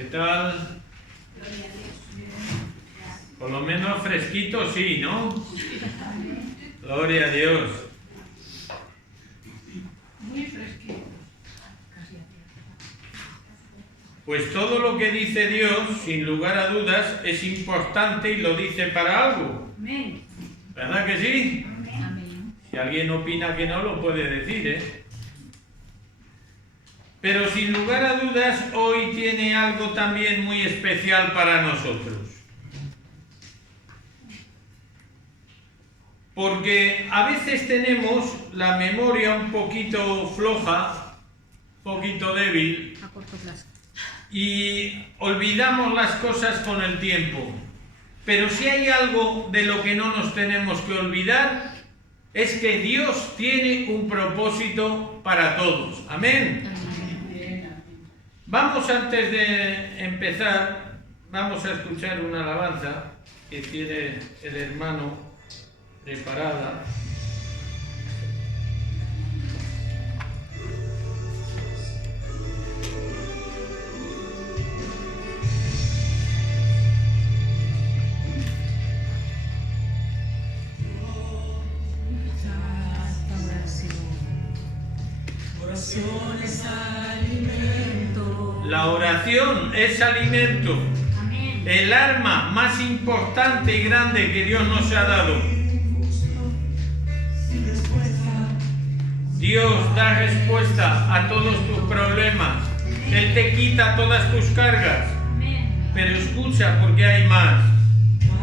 ¿Qué tal? Por lo menos fresquito sí, ¿no? Gloria a Dios. Muy fresquito. Pues todo lo que dice Dios, sin lugar a dudas, es importante y lo dice para algo. Amén. ¿Verdad que sí? Amén. Si alguien opina que no, lo puede decir, ¿eh? Pero sin lugar a dudas, hoy tiene algo también muy especial para nosotros. Porque a veces tenemos la memoria un poquito floja, un poquito débil, A corto plazo. y olvidamos las cosas con el tiempo. Pero si hay algo de lo que no nos tenemos que olvidar, es que Dios tiene un propósito para todos. Amén. Vamos, antes de empezar, vamos a escuchar una alabanza que tiene el hermano preparada. Oración es alimento. La oración es alimento, Amén. el arma más importante y grande que Dios nos ha dado. Dios da respuesta a todos tus problemas. Él te quita todas tus cargas. Amén. Pero escucha, porque hay más.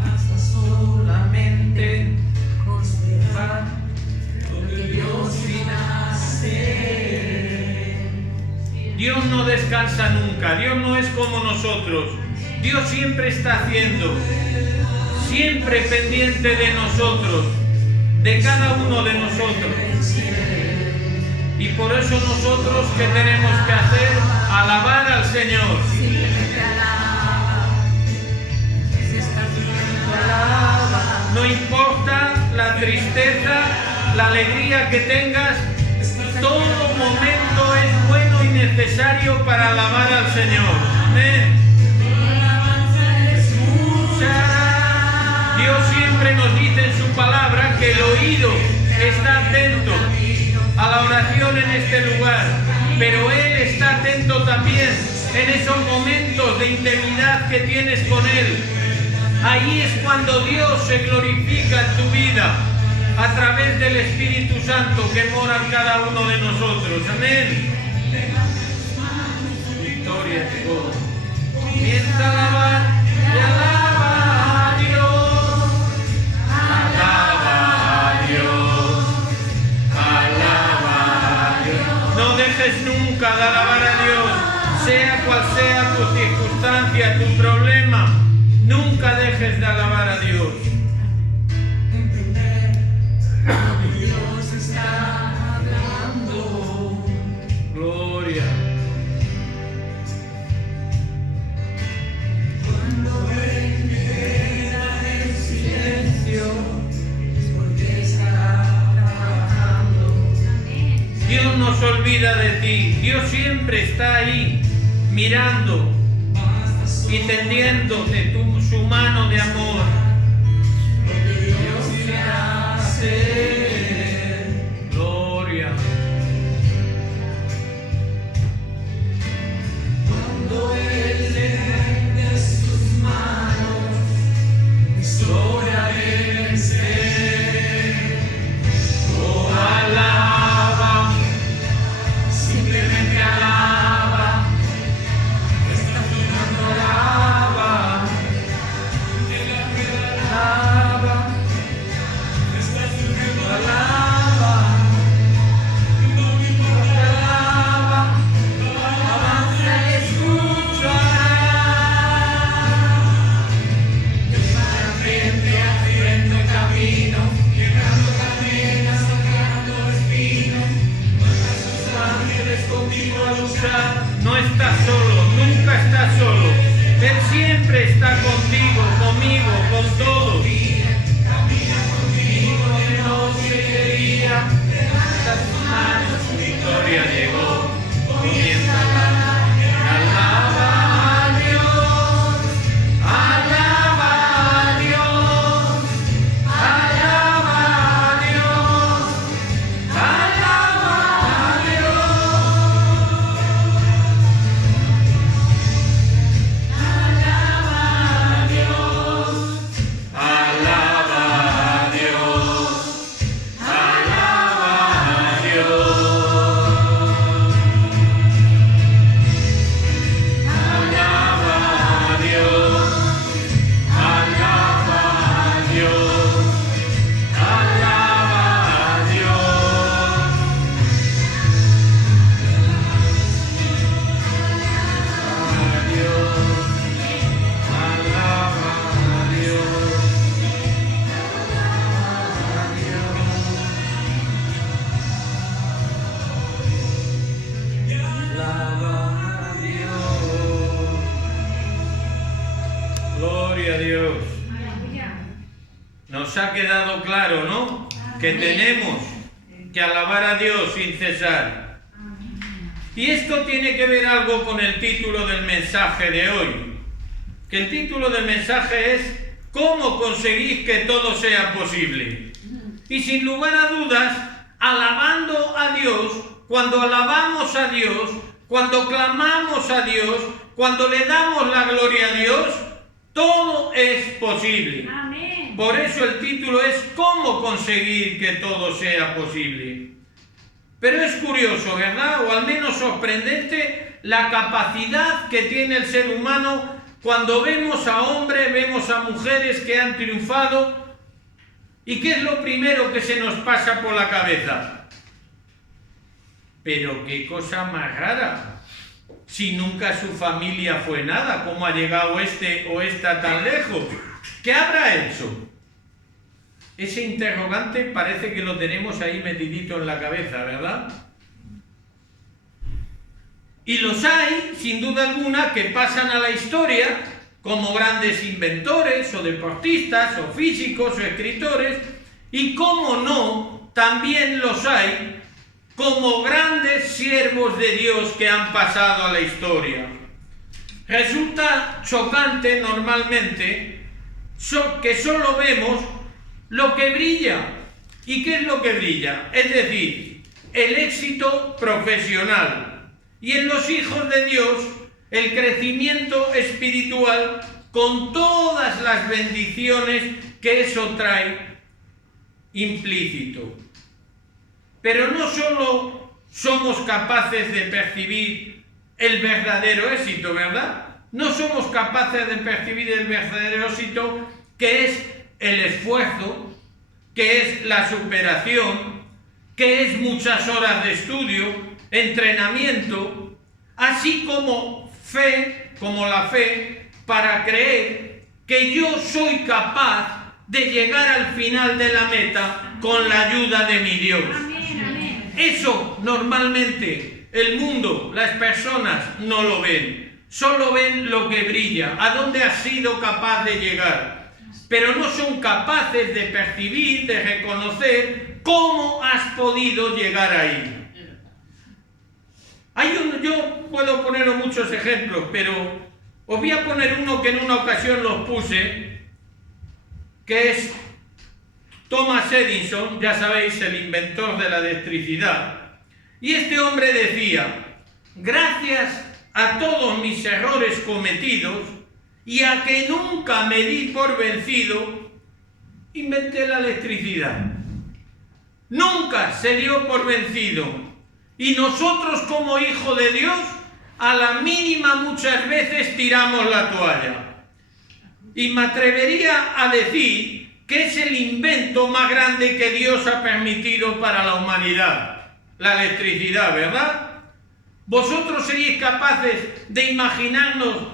Basta solamente conservar lo que Dios vino a hacer. Dios no descansa nunca. Dios no es como nosotros. Dios siempre está haciendo, siempre pendiente de nosotros, de cada uno de nosotros. Y por eso nosotros, ¿qué tenemos que hacer? Alabar al Señor. Simplemente alaba. Se está viviendo, alaba. No importa la tristeza, la alegría que tengas, todo momento es bueno y necesario para alabar al Señor. Amén. Dios siempre nos dice en su palabra que el oído está atento a la oración en este lugar, pero Él está atento también en esos momentos de intimidad que tienes con Él. Ahí es cuando Dios se glorifica en tu vida a través del Espíritu Santo que mora en cada uno de nosotros. Amén. Victoria llegó. Comienza a alabar y alaba a Dios. Alaba a Dios. Alaba a Dios. No dejes nunca de alabar a Dios, sea cual sea tu circunstancia, tu problema. Nunca dejes de alabar a Dios. Dios está hablando. Gloria. Cuando Él queda en silencio, es porque está trabajando. Dios no se olvida de ti. Dios siempre está ahí, mirando y tendiéndote su mano de amor. Lo que Dios quiere hacer. Gloria. Cuando Él levante sus manos, historia debe ser. Oh, alaba, simplemente alaba. Está sonando, alaba. Alaba. Está surgiendo, alaba. No me importa, alaba. Avanza y escucha. Dios para frente haciendo el camino, quebrando cadenas, sacando espinos. Manda sus ángeles contigo a luchar. No estás solo, nunca estás solo. Él siempre está contigo, conmigo, con todos. Camina contigo de noche y de día. Levanta tus manos, victoria llegó. Comienza a alaba a Dios. que tenemos que alabar a Dios sin cesar. Y esto tiene que ver algo con el título del mensaje de hoy, que el título del mensaje es ¿cómo conseguís que todo sea posible? Y sin lugar a dudas, alabando a Dios, cuando alabamos a Dios, cuando clamamos a Dios, cuando le damos la gloria a Dios, todo es posible. Amén. Por eso el título es ¿cómo conseguir que todo sea posible? Pero es curioso, ¿verdad? O al menos sorprendente la capacidad que tiene el ser humano cuando vemos a hombres, vemos a mujeres que han triunfado. ¿Y qué es lo primero que se nos pasa por la cabeza? Pero qué cosa más rara. Si nunca su familia fue nada, ¿cómo ha llegado este o esta tan lejos? ¿Qué habrá hecho? Ese interrogante parece que lo tenemos ahí metidito en la cabeza, ¿verdad? Y los hay, sin duda alguna, que pasan a la historia como grandes inventores o deportistas o físicos o escritores, y cómo no, también los hay como grandes siervos de Dios que han pasado a la historia. Resulta chocante normalmente que solo vemos lo que brilla. ¿Y qué es lo que brilla? Es decir, el éxito profesional. Y en los hijos de Dios, el crecimiento espiritual con todas las bendiciones que eso trae implícito. Pero no solo somos capaces de percibir el verdadero éxito, ¿verdad? No somos capaces de percibir el verdadero éxito, que es el esfuerzo, que es la superación, que es muchas horas de estudio, entrenamiento, así como fe, como la fe, para creer que yo soy capaz de llegar al final de la meta con la ayuda de mi Dios. Amén, amén. Eso normalmente el mundo, las personas no lo ven, solo ven lo que brilla, a dónde has sido capaz de llegar. Pero no son capaces de percibir, de reconocer cómo has podido llegar ahí. Yo puedo poner muchos ejemplos, pero os voy a poner uno que en una ocasión los puse, que es Thomas Edison, ya sabéis, el inventor de la electricidad. Y este hombre decía: gracias a todos mis errores cometidos, y a que nunca me di por vencido, inventé la electricidad. Nunca se dio por vencido. Y nosotros, como hijos de Dios, a la mínima muchas veces tiramos la toalla. Y me atrevería a decir que es el invento más grande que Dios ha permitido para la humanidad, la electricidad, ¿verdad? Vosotros seríais capaces de imaginaros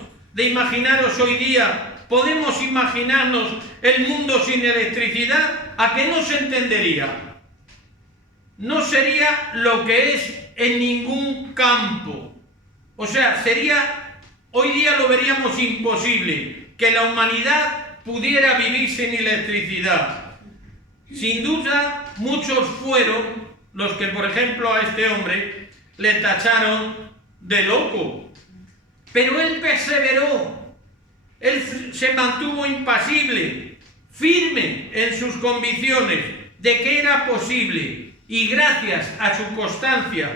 hoy día, podemos imaginarnos el mundo sin electricidad, ¿a qué no se entendería? No sería lo que es en ningún campo. O sea, hoy día lo veríamos imposible, que la humanidad pudiera vivir sin electricidad. Sin duda, muchos fueron los que, por ejemplo, a este hombre le tacharon de loco. Pero él perseveró, él se mantuvo impasible, firme en sus convicciones de que era posible, y gracias a su constancia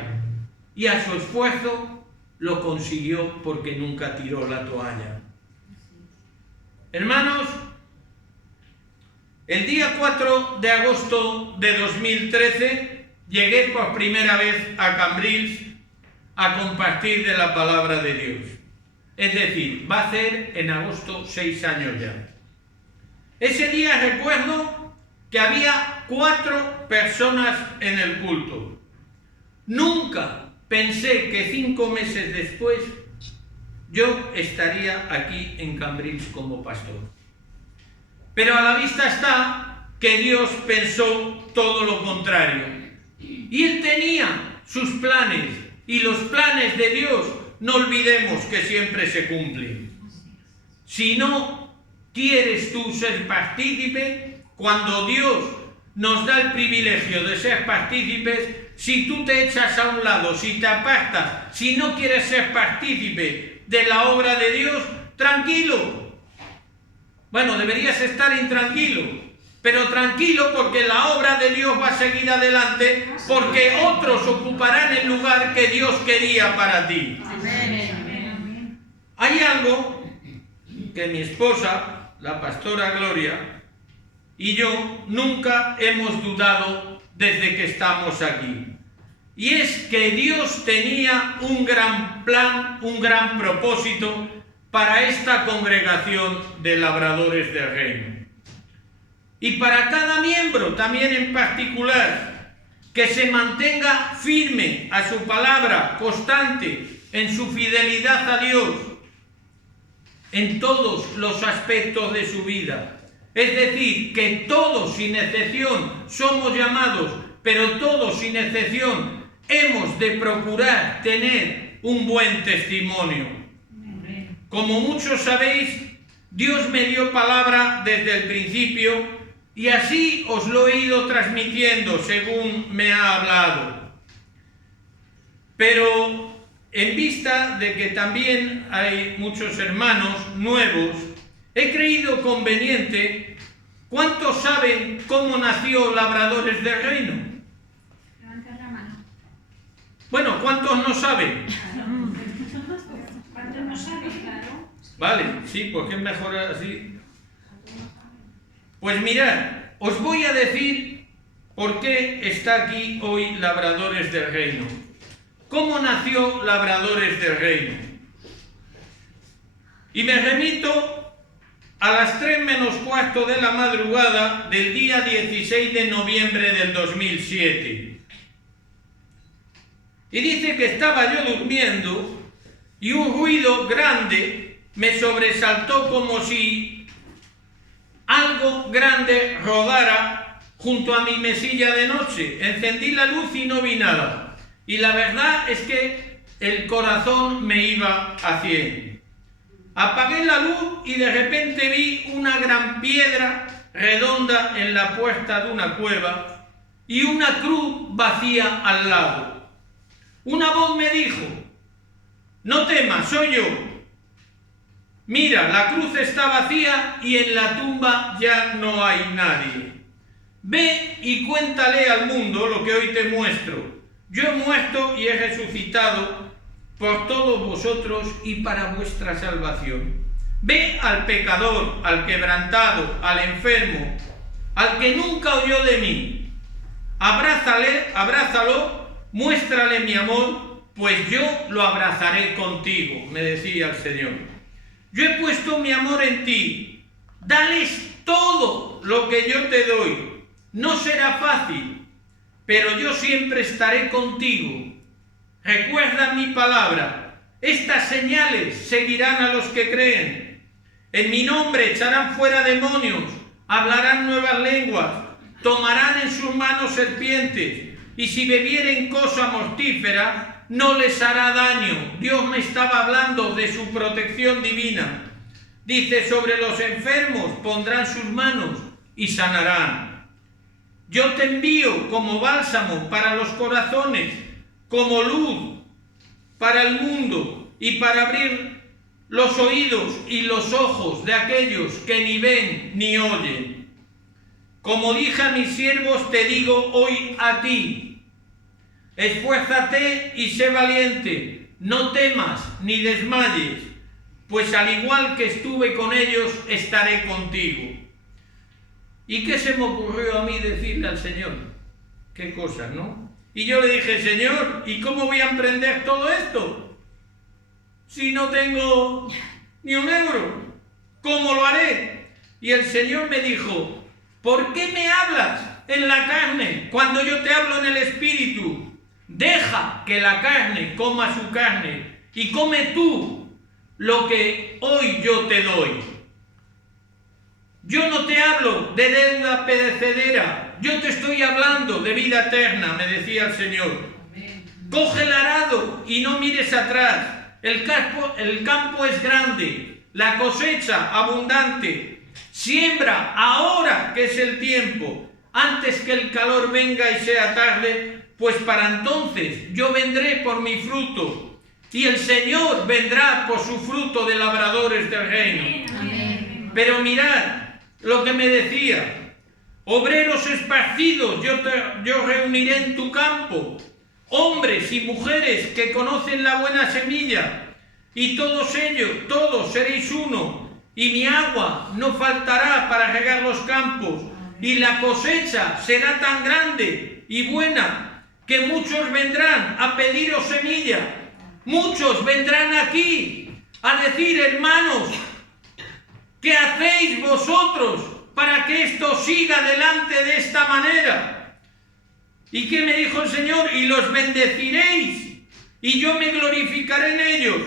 y a su esfuerzo lo consiguió, porque nunca tiró la toalla. Hermanos, el día 4 de agosto de 2013 llegué por primera vez a Cambrils a compartir de la palabra de Dios. Es decir, va a ser en agosto 6 años ya. Ese día recuerdo que había 4 personas en el culto. Nunca pensé que 5 meses después yo estaría aquí en Cambrils como pastor. Pero a la vista está que Dios pensó todo lo contrario. Y Él tenía sus planes, y los planes de Dios, no olvidemos que siempre se cumplen. Si no quieres tú ser partícipe, cuando Dios nos da el privilegio de ser partícipes. Si tú te echas a un lado, si te apartas, si no quieres ser partícipe de la obra de Dios, tranquilo. Bueno, deberías estar intranquilo, pero tranquilo porque la obra de Dios va a seguir adelante, porque otros ocuparán el lugar que Dios quería para ti. Amén. Hay algo que mi esposa, la pastora Gloria, y yo nunca hemos dudado desde que estamos aquí. Y es que Dios tenía un gran plan, un gran propósito para esta congregación de labradores del reino. Y para cada miembro también en particular, que se mantenga firme a su palabra, constante en su fidelidad a Dios, en todos los aspectos de su vida. Es decir, que todos sin excepción somos llamados, pero todos sin excepción hemos de procurar tener un buen testimonio. Como muchos sabéis, Dios me dio palabra desde el principio y así os lo he ido transmitiendo según me ha hablado. Pero en vista de que también hay muchos hermanos nuevos, he creído conveniente. ¿Cuántos saben cómo nació Labradores del Reino? Levanta la mano. Bueno, ¿cuántos no saben? ¿Cuántos no saben? Claro. Vale, sí, porque es mejor así. Pues mirad, os voy a decir por qué está aquí hoy Labradores del Reino. ¿Cómo nació Labradores del Reino? Y me remito a las 3 menos cuarto de la madrugada del día 16 de noviembre del 2007. Y dice que estaba yo durmiendo y un ruido grande me sobresaltó como si algo grande rodara junto a mi mesilla de noche. Encendí la luz y no vi nada. Y la verdad es que el corazón me iba a 100. Apagué la luz y de repente vi una gran piedra redonda en la puerta de una cueva y una cruz vacía al lado. Una voz me dijo: no temas, soy yo. Mira, la cruz está vacía y en la tumba ya no hay nadie. Ve y cuéntale al mundo lo que hoy te muestro. Yo he muerto y he resucitado por todos vosotros y para vuestra salvación. Ve al pecador, al quebrantado, al enfermo, al que nunca oyó de mí. Abrázalo, muéstrale mi amor, pues yo lo abrazaré contigo, me decía el Señor. Yo he puesto mi amor en ti. Dales todo lo que yo te doy. No será fácil, pero yo siempre estaré contigo. Recuerda mi palabra. Estas señales seguirán a los que creen. En mi nombre echarán fuera demonios, hablarán nuevas lenguas, tomarán en sus manos serpientes, y si bebieren cosa mortífera, no les hará daño. Dios me estaba hablando de su protección divina. Dice: sobre los enfermos pondrán sus manos y sanarán. Yo te envío como bálsamo para los corazones, como luz para el mundo y para abrir los oídos y los ojos de aquellos que ni ven ni oyen. Como dije a mis siervos, te digo hoy a ti: esfuérzate y sé valiente, no temas ni desmayes, pues al igual que estuve con ellos, estaré contigo. ¿Y qué se me ocurrió a mí decirle al Señor? Qué cosas, ¿no? Y yo le dije: Señor, ¿y cómo voy a emprender todo esto? Si no tengo ni un euro, ¿cómo lo haré? Y el Señor me dijo: ¿por qué me hablas en la carne cuando yo te hablo en el espíritu? Deja que la carne coma su carne y come tú lo que hoy yo te doy. Yo no te hablo de deuda perecedera, yo te estoy hablando de vida eterna, me decía el Señor. Coge el arado y no mires atrás. El campo es grande, la cosecha abundante. Siembra ahora que es el tiempo. antes que el calor venga y sea tarde, pues para entonces yo vendré por mi fruto, y el Señor vendrá por su fruto de labradores del reino. Amén. Pero mirad lo que me decía: obreros esparcidos yo reuniré en tu campo, hombres y mujeres que conocen la buena semilla, y todos ellos, todos seréis uno, y mi agua no faltará para regar los campos, y la cosecha será tan grande y buena que muchos vendrán a pediros semilla. Muchos vendrán aquí a decir: hermanos, ¿qué hacéis vosotros para que esto siga adelante de esta manera? ¿Y qué me dijo el Señor? Y los bendeciréis, y yo me glorificaré en ellos.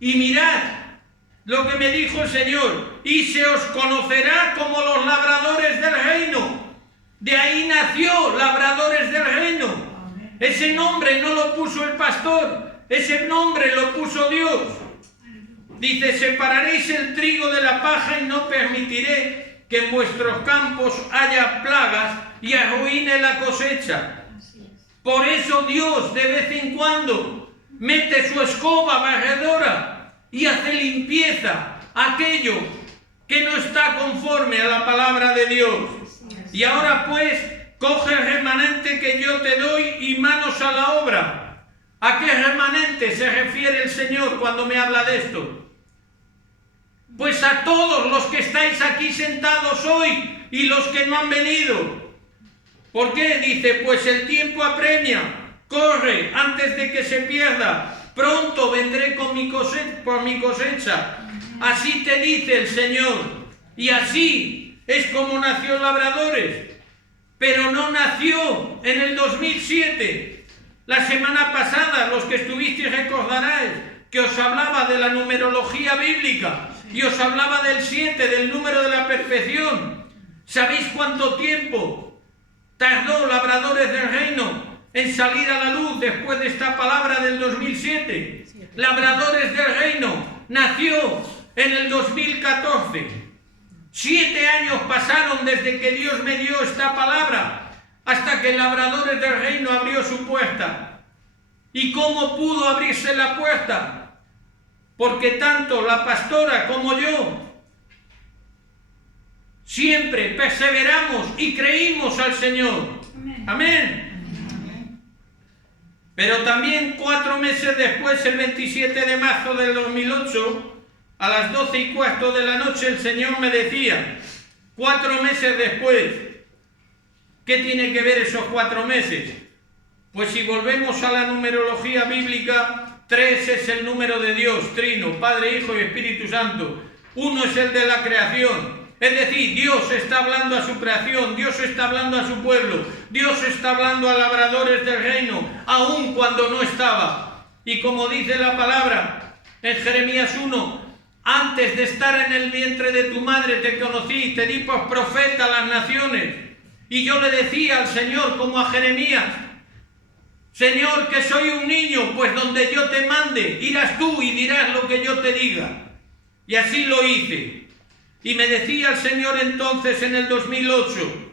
Y mirad lo que me dijo el Señor: y se os conocerá como los labradores del reino. De ahí nació labradores del reino. Ese nombre no lo puso el pastor, ese nombre lo puso Dios. Dice: separaréis el trigo de la paja y no permitiré que en vuestros campos haya plagas y arruine la cosecha. Por eso Dios de vez en cuando mete su escoba barredora y hace limpieza aquello que no está conforme a la palabra de Dios. Y ahora pues, coge el remanente que yo te doy y manos a la obra. ¿A qué remanente se refiere el Señor cuando me habla de esto? Pues a todos los que estáis aquí sentados hoy y los que no han venido. ¿Por qué? Dice: pues el tiempo apremia, corre antes de que se pierda. Pronto vendré con por mi cosecha. Así te dice el Señor. Y así es como nació Labradores. Pero no nació en el 2007. La semana pasada, los que estuvisteis recordaréis que os hablaba de la numerología bíblica y os hablaba del 7, del número de la perfección. ¿Sabéis cuánto tiempo tardó Labradores del Reino en salir a la luz después de esta palabra del 2007? Labradores del Reino nació en el 2014. 7 años pasaron desde que Dios me dio esta palabra hasta que Labradores del Reino abrió su puerta. ¿Y cómo pudo abrirse la puerta? Porque tanto la pastora como yo siempre perseveramos y creímos al Señor. Amén. Pero también 4 meses después, el 27 de marzo del 2008, a las 12:15 de la noche, el Señor me decía: 4 meses después. ¿Qué tiene que ver esos 4 meses? Pues si volvemos a la numerología bíblica, 3 es el número de Dios, Trino, Padre, Hijo y Espíritu Santo. 1 es el de la creación. Es decir, Dios está hablando a su creación, Dios está hablando a su pueblo, Dios está hablando a labradores del reino, aun cuando no estaba. Y como dice la palabra en Jeremías 1, antes de estar en el vientre de tu madre te conocí, te di por profeta a las naciones. Y yo le decía al Señor, como a Jeremías: Señor, que soy un niño, pues donde yo te mande, irás tú y dirás lo que yo te diga. Y así lo hice. Y me decía el Señor entonces en el 2008,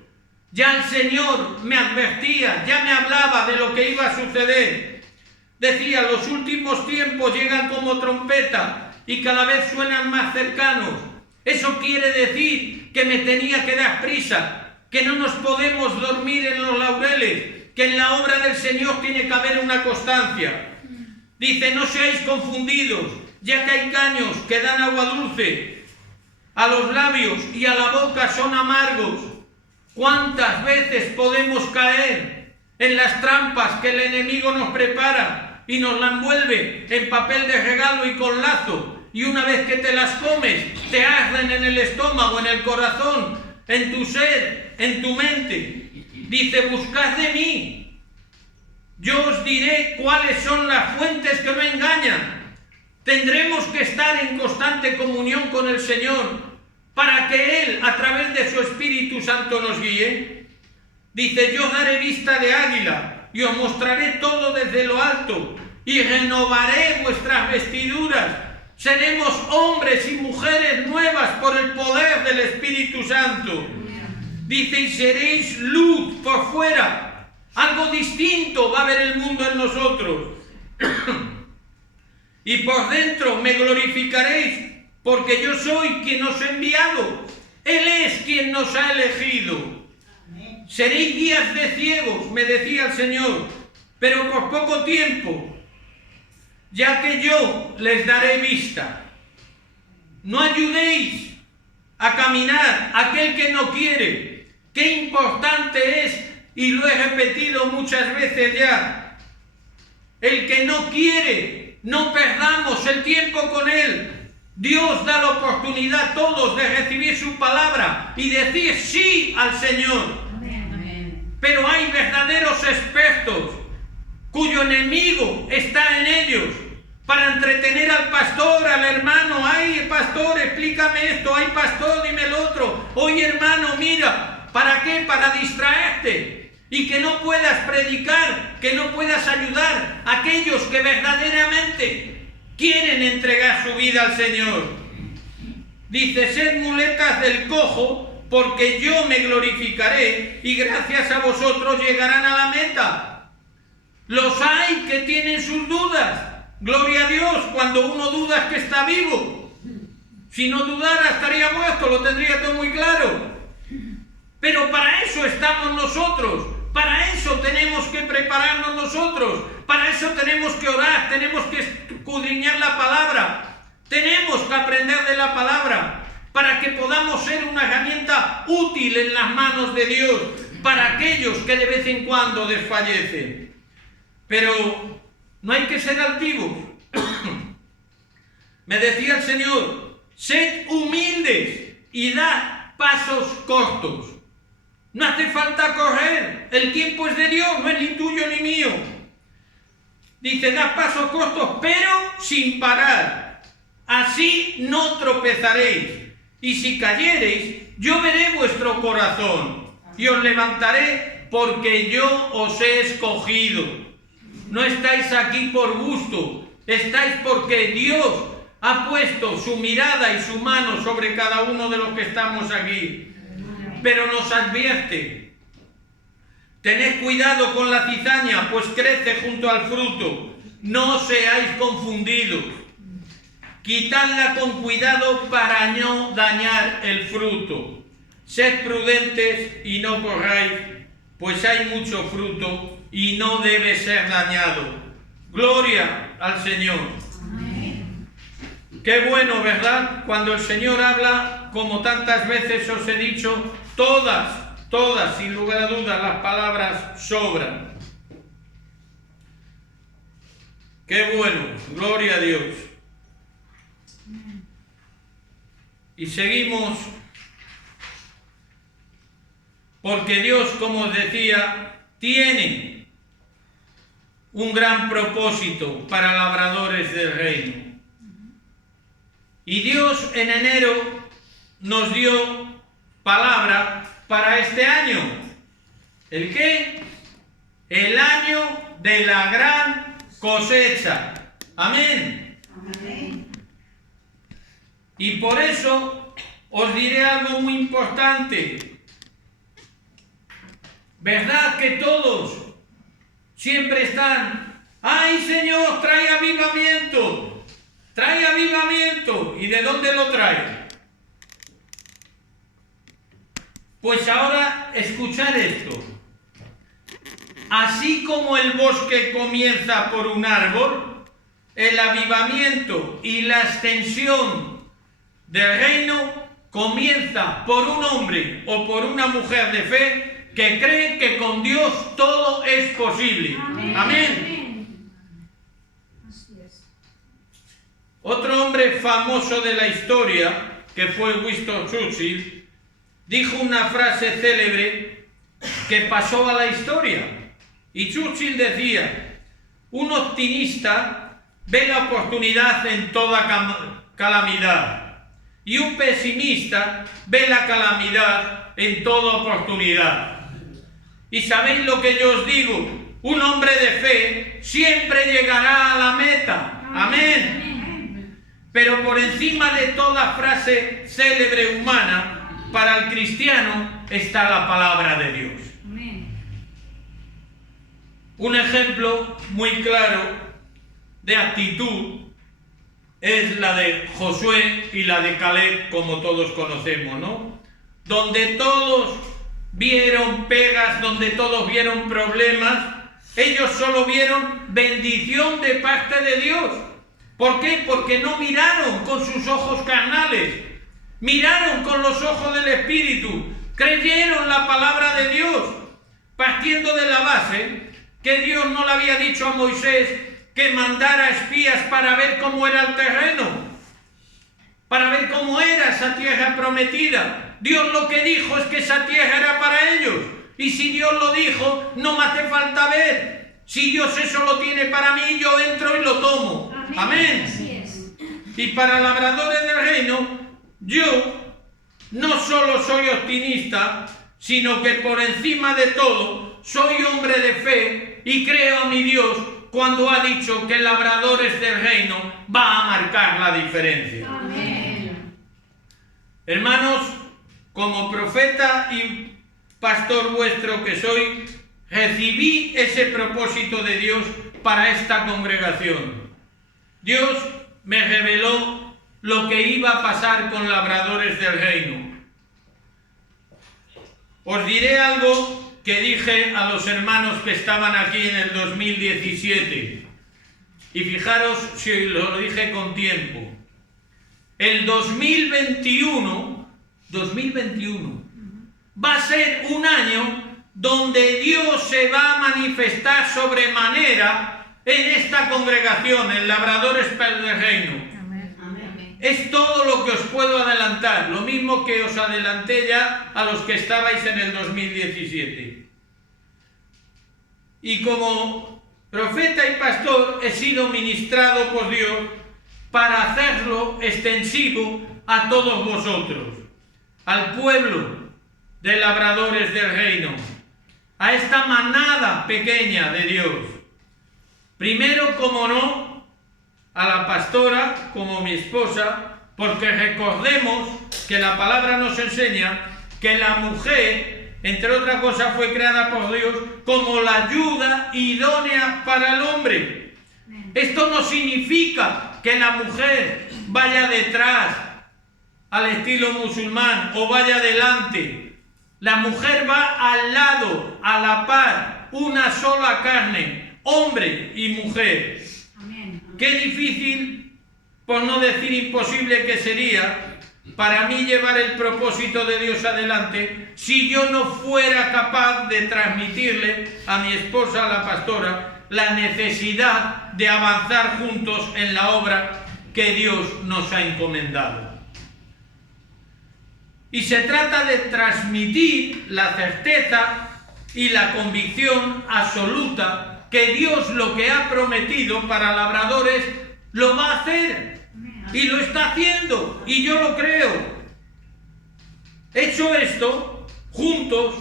ya el Señor me advertía, ya me hablaba de lo que iba a suceder. Decía: los últimos tiempos llegan como trompeta y cada vez suenan más cercanos. Eso quiere decir que me tenía que dar prisa, que no nos podemos dormir en los laureles, que en la obra del Señor tiene que haber una constancia. Dice: no seáis confundidos, ya que hay caños que dan agua dulce a los labios y a la boca son amargos. ¿Cuántas veces podemos caer en las trampas que el enemigo nos prepara y nos la envuelve en papel de regalo y con lazo? Y una vez que te las comes, te arden en el estómago, en el corazón, en tu ser, en tu mente. Dice: buscad de mí, yo os diré cuáles son las fuentes que no engañan. Tendremos que estar en constante comunión con el Señor para que Él, a través de su Espíritu Santo, nos guíe. Dice: yo os daré vista de águila y os mostraré todo desde lo alto y renovaré vuestras vestiduras. Seremos hombres y mujeres nuevas por el poder del Espíritu Santo. Dice, y seréis luz por fuera. Algo distinto va a ver el mundo en nosotros. Y por dentro me glorificaréis, porque yo soy quien os ha enviado. Él es quien nos ha elegido. Seréis guías de ciegos, me decía el Señor, pero por poco tiempo, ya que yo les daré vista. No ayudéis a caminar a aquel que no quiere. Qué importante es, y lo he repetido muchas veces ya, el que no quiere, no perdamos el tiempo con él. Dios da la oportunidad a todos de recibir su palabra y decir sí al Señor. Amén. Pero hay verdaderos expertos cuyo enemigo está en ellos para entretener al pastor, al hermano. Ay, pastor, explícame esto. Ay, pastor, dime el otro. Oye, hermano, mira. ¿Para qué? Para distraerte y que no puedas predicar, que no puedas ayudar a aquellos que verdaderamente quieren entregar su vida al Señor. Dice, sed muletas del cojo, porque yo me glorificaré y gracias a vosotros llegarán a la meta. Los hay que tienen sus dudas. Gloria a Dios, cuando uno duda es que está vivo. Si no dudara estaría muerto, lo tendría todo muy claro. Pero para eso estamos nosotros. Para eso tenemos que prepararnos nosotros. Para eso tenemos que orar, tenemos que escudriñar la palabra. Tenemos que aprender de la palabra para que podamos ser una herramienta útil en las manos de Dios para aquellos que de vez en cuando desfallecen. Pero no hay que ser altivos. Me decía el Señor, sed humildes y dad pasos cortos. No hace falta correr, el tiempo es de Dios, no es ni tuyo ni mío. Dice, dad pasos cortos, pero sin parar. Así no tropezaréis. Y si cayereis, yo veré vuestro corazón y os levantaré, porque yo os he escogido. No estáis aquí por gusto, estáis porque Dios ha puesto su mirada y su mano sobre cada uno de los que estamos aquí. Pero nos advierte, tened cuidado con la cizaña, pues crece junto al fruto. No seáis confundidos. Quitadla con cuidado para no dañar el fruto. Sed prudentes y no corráis, pues hay mucho fruto y no debe ser dañado. Gloria al Señor. Amén. Qué bueno, ¿verdad? Cuando el Señor habla, como tantas veces os he dicho, todas, sin lugar a dudas, las palabras sobran. Qué bueno, gloria a Dios. Y seguimos, porque Dios, como os decía, tiene un gran propósito para labradores del reino. Y Dios en enero nos dio palabra para este año. ¿El qué? El año de la gran cosecha. Amén. Amén. Y por eso os diré algo muy importante. ¿Verdad que todos siempre están, ay Señor, trae avivamiento, trae avivamiento? ¿Y de dónde lo trae? Pues ahora escuchad esto. Así como el bosque comienza por un árbol, el avivamiento y la extensión del reino comienza por un hombre o por una mujer de fe que cree que con Dios todo es posible. Amén. Amén. Así es. Otro hombre famoso de la historia, que fue Winston Churchill, dijo una frase célebre que pasó a la historia. Y Churchill decía, un optimista ve la oportunidad en toda calamidad y un pesimista ve la calamidad en toda oportunidad. Y sabéis lo que yo os digo, un hombre de fe siempre llegará a la meta. Amén. Pero por encima de toda frase célebre humana, para el cristiano está la palabra de Dios. Amén. Un ejemplo muy claro de actitud es la de Josué y la de Caleb, como todos conocemos, ¿no? Donde todos vieron pegas, donde todos vieron problemas, ellos solo vieron bendición de parte de Dios. ¿Por qué? Porque no miraron con sus ojos carnales, miraron con los ojos del Espíritu, creyeron la palabra de Dios, partiendo de la base que Dios no le había dicho a Moisés que mandara espías para ver cómo era el terreno, para ver cómo era esa tierra prometida. Dios lo que dijo es que esa tierra era para ellos. Y si Dios lo dijo, no me hace falta ver. Si Dios eso lo tiene para mí, yo entro y lo tomo. Amén. Así es. Y para labradores del reino, yo no solo soy optimista, sino que por encima de todo, soy hombre de fe y creo a mi Dios cuando ha dicho que labradores del reino va a marcar la diferencia. Amén. Hermanos, como profeta y pastor vuestro que soy, recibí ese propósito de Dios para esta congregación. Dios me reveló lo que iba a pasar con labradores del reino. Os diré algo que dije a los hermanos que estaban aquí en el 2017. Y fijaros si lo dije con tiempo. El 2021 va a ser un año donde Dios se va a manifestar sobremanera en esta congregación, en Labradores del Reino. Amén. Amén. Es todo lo que os puedo adelantar, lo mismo que os adelanté ya a los que estabais en el 2017. Y como profeta y pastor he sido ministrado por Dios para hacerlo extensivo a todos vosotros, al pueblo de labradores del reino, a esta manada pequeña de Dios. Primero, como no, a la pastora, como mi esposa, porque recordemos que la palabra nos enseña que la mujer, entre otras cosas, fue creada por Dios como la ayuda idónea para el hombre. Esto no significa que la mujer vaya detrás al estilo musulmán o vaya adelante. La mujer va al lado, a la par, una sola carne, hombre y mujer. Amén. Qué difícil, por no decir imposible, que sería para mí llevar el propósito de Dios adelante si yo no fuera capaz de transmitirle a mi esposa, a la pastora, la necesidad de avanzar juntos en la obra que Dios nos ha encomendado. Y se trata de transmitir la certeza y la convicción absoluta que Dios lo que ha prometido para labradores lo va a hacer. Y lo está haciendo. Y yo lo creo. Hecho esto, juntos,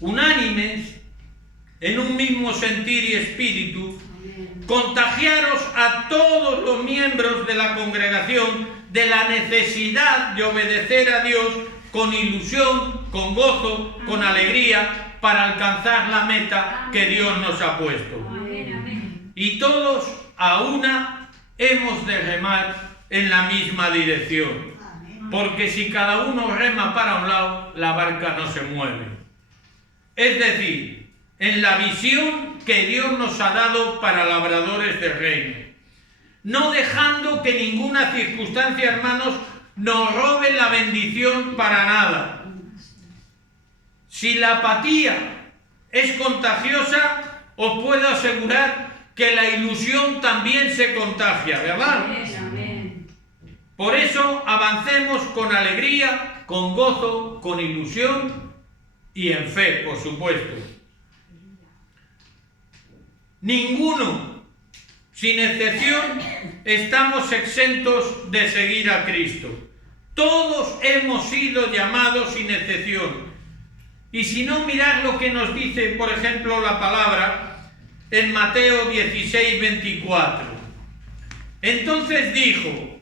unánimes, en un mismo sentir y espíritu, contagiaros a todos los miembros de la congregación de la necesidad de obedecer a Dios con ilusión, con gozo, con alegría, para alcanzar la meta que Dios nos ha puesto. Amén. Amén. Y todos a una hemos de remar en la misma dirección. Porque si cada uno rema para un lado, la barca no se mueve. Es decir, en la visión que Dios nos ha dado para labradores del reino. No dejando que ninguna circunstancia, hermanos, nos robe la bendición para nada. Si la apatía es contagiosa, os puedo asegurar que la ilusión también se contagia, ¿verdad? Amén. Por eso avancemos con alegría, con gozo, con ilusión y en fe, por supuesto. Ninguno, sin excepción, estamos exentos de seguir a Cristo. Todos hemos sido llamados sin excepción. Y si no, mirad lo que nos dice, por ejemplo, la palabra en Mateo 16, 24. Entonces dijo